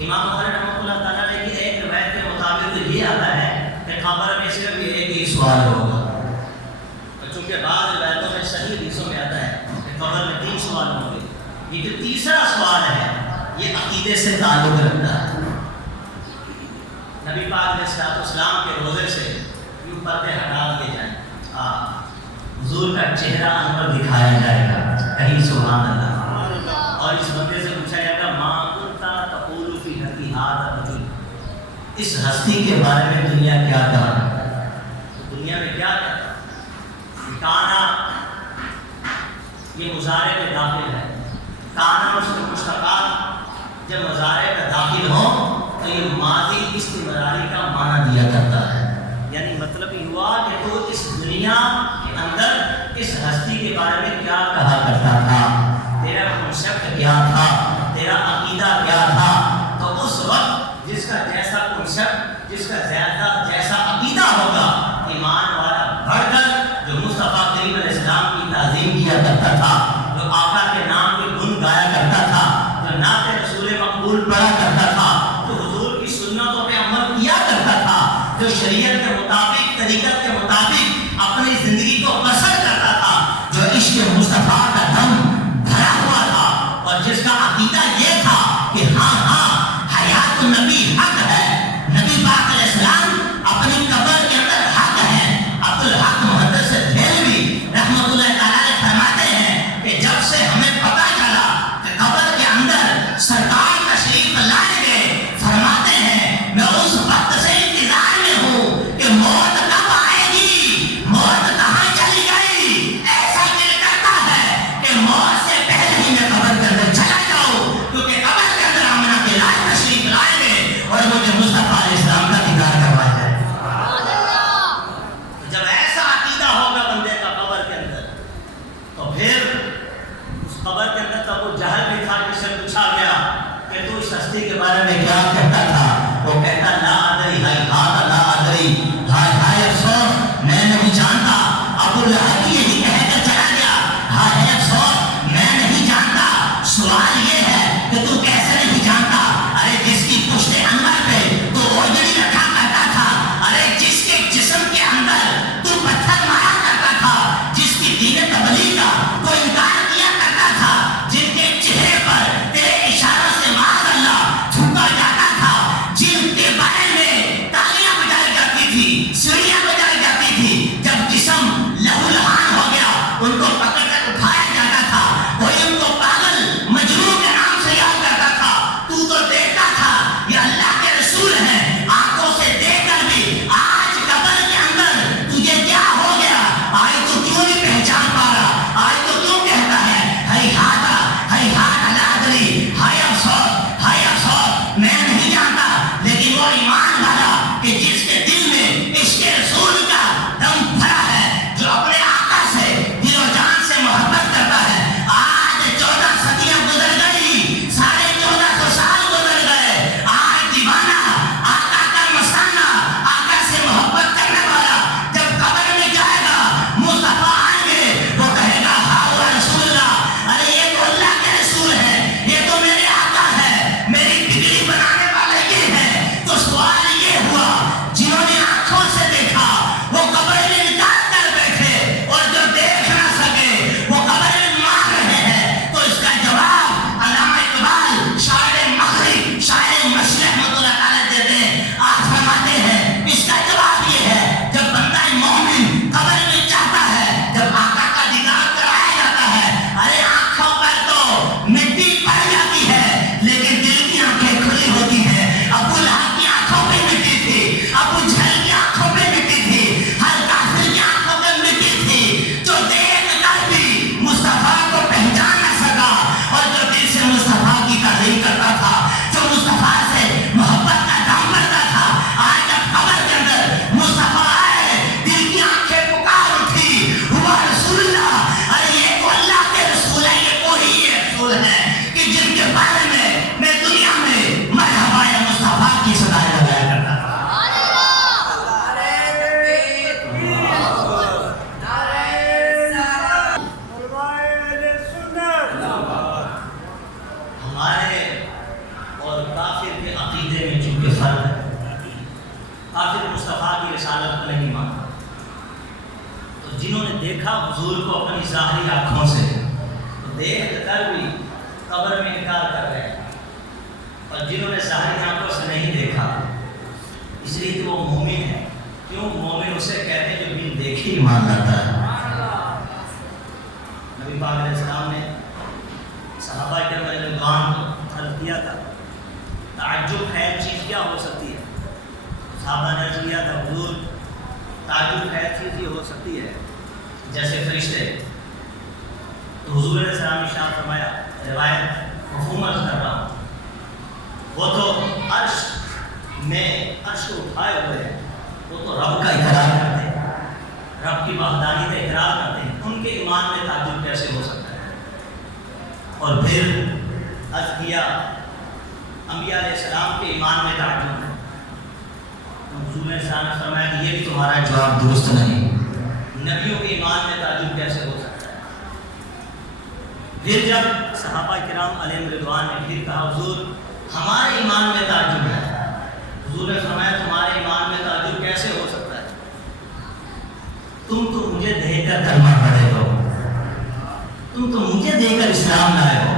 امام بخاری رحمۃ اللہ تعالیٰ نے کی ایک روایت کے مطابق تو یہ آتا ہے کہ قبر میں صرف یہ ایک ہی سوال ہوگا، اور چونکہ بعض روایتوں میں صحیح حدیثوں میں آتا ہے کہ قبر میں 3 سوال ہوں گے. یہ جو تیسرا سوال ہے یہ عقیدے سے تعلق رکھتا ہے. نبی پاک علیہ السلام کے روزے سے یوں پردے ہٹا دیے جائیں، حضور کا چہرہ انور دکھایا جائے گا، کہیں سبحان اللہ. اور اس بندے سے پوچھا جائے گا ما کنتا تقول فی حقی ھذا الرجل، اس ہستی کے بارے میں دنیا کیا کہا، دنیا میں کیا کہتا. کانا یہ مضارع میں داخل ہے، کانا مشتقات جب مضارع کا داخل ہو تو یہ ماضی استمراری کا معنی دیا کرتا ہے. یعنی مطلب یہ ہوا کہ تو اس دنیا کے اندر اس ہستی کے بارے میں کیا کہا کرتا تھا، تیرا کنسپٹ کیا تھا، تیرا عقیدہ کیا تھا. تو اس وقت جس کا جیسا کنسپٹ، جس کا جیسا عقیدہ ہوگا، ایمان والا بڑھ کر جو مصطفیٰ کریم علیہ السلام کی تعظیم کیا کرتا تھا، جو آقا کے نام کے گن گایا کرتا تھا، جو نعت رسول مقبول پڑھا کرتا تھا، جو حضور کی سنتوں پہ عمل کیا کرتا تھا، جو شریعت کے مطابق، طریقت کے مطابق اپنی زندگی کو بسر کرتا تھا، جو عشق مصطفیٰ کا دم بھرا ہوا تھا، اور جس کا عقیدہ یہ تھا کہ ہاں حیات النبی حق ہے، نبی پاک علیہ السلام اپنی قبر کے اندر حق ہے. عبدالحق محدث دہلوی رحمۃ اللہ تعالیٰ نے فرماتے ہیں کہ جب سے ہمیں پتہ چلا کہ قبر کے اندر سرکار تشریف لائے گئے، فرماتے ہیں میں اس وقت سے انتظار میں ہوں کہ موت کب آئے گی، موت کہاں چلی گئی. ایسا دل کرتا ہے کہ موت سے پہلے ہی میں قبر کے اندر چلا جاؤں، کیونکہ قبر کے اندر آمنہ کے لائے تشریف لائے گئے اور مجھے مصطفیٰ علیہ السلام کا دیدار کروایا جائے. جب ایسا عقیدہ ہوگا بندے کا قبر کے اندر، تو پھر اس قبر کے اندر تب وہ جہل بھی تھا جس سے پوچھا گیا کہ تو اس ہستی کے بارے میں کیا کہتا تھا، وہ کہتا لا ادری، لا ادری، ہائے افسوس میں نہیں جانتا. ابو لہب یہی کہہ کر چلا گیا، ہائے افسوس میں نہیں جانتا. سوال یہ ہے کہ تو کیسے نہیں جانتا؟ ارے جس کی پشت انور پہ تو اوجڑی رکھا کرتا تھا، ارے جس کے جسم کے اندر تو پتھر مارا کرتا تھا، جس کی دین تبلیغ کا تو انکار کیا کرتا تھا، جن کے چہرے پر تیرے اشاروں سے معاذ اللہ تھوکا جاتا تھا، کافر کے عقیدے میں چونکہ فرق ہے، کافر مصطفیٰ کی رسالت کو نہیں مانتا، تو جنہوں نے دیکھا حضور کو اپنی ظاہری آنکھوں سے، تو دیکھ کر بھی قبر میں انکار کر رہے ہیں، اور جنہوں نے ظاہری آنکھوں سے نہیں دیکھا اس لیے کہ وہ مومن ہے، کیوں مومن اسے کہتے ہیں جو بن دیکھی ایمان لاتا ہے۔ نبی پاک علیہ السلام نے صحابہ کرام رضوان کو عرض کیا تھا تعجب خیر چیز کیا ہو سکتی ہے؟ صحابہ نے عرض کیا تھا حضور تعجب خیر چیز یہ ہو سکتی ہے جیسے فرشتے، تو حضور علیہ السلام نے ارشاد فرمایا، روایت مفہوم عرض کر رہا ہوں، وہ تو عرش میں عرش کو اٹھائے ہوئے ہیں، وہ تو رب کا اقرار کرتے ہیں، رب کی وحدانیت کا اقرار کرتے ہیں، ان کے ایمان میں تعجب کیسے ہو سکتا ہے؟ اور پھر عرض کیا انبیاء علیہ السلام کے ایمان میں تعجب ہے، حضور علیہ السلام نے فرمایا کہ یہ بھی تمہارا جواب درست نہیں، نبیوں کے ایمان میں تعجب کیسے ہو سکتا ہے؟ پھر جب صحابہ کرام علیہم رضوان نے پھر کہا حضور ہمارے ایمان میں تعجب ہے، حضور نے فرمایا تمہارے ایمان میں تعجب کیسے ہو سکتا ہے؟ تم تو مجھے دیکھ کر کلمہ پڑھے ہو، تم تو مجھے دیکھ کر اسلام لائے ہو،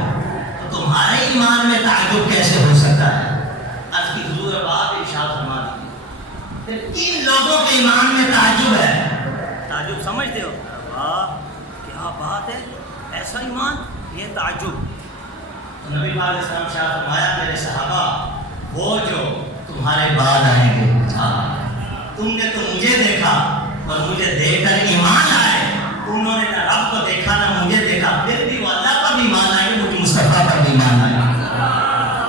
تو تمہارے ایمان میں تعجب کیسے ہو سکتا ہے؟ عرض کی حضور بات ارشاد فرما دیجیے، ان لوگوں کے ایمان میں تعجب ہے، تعجب سمجھتے ہو؟ واہ کیا بات ہے، ایسا ایمان، یہ تعجب۔ تو نبی پاک علیہ السلام شاہ فرمایا میرے صحابہ وہ جو تمہارے بعد آئیں گے، تم نے تو مجھے دیکھا اور مجھے دیکھ کر ایمان آئے، انہوں نے نہ رب کو دیکھا نہ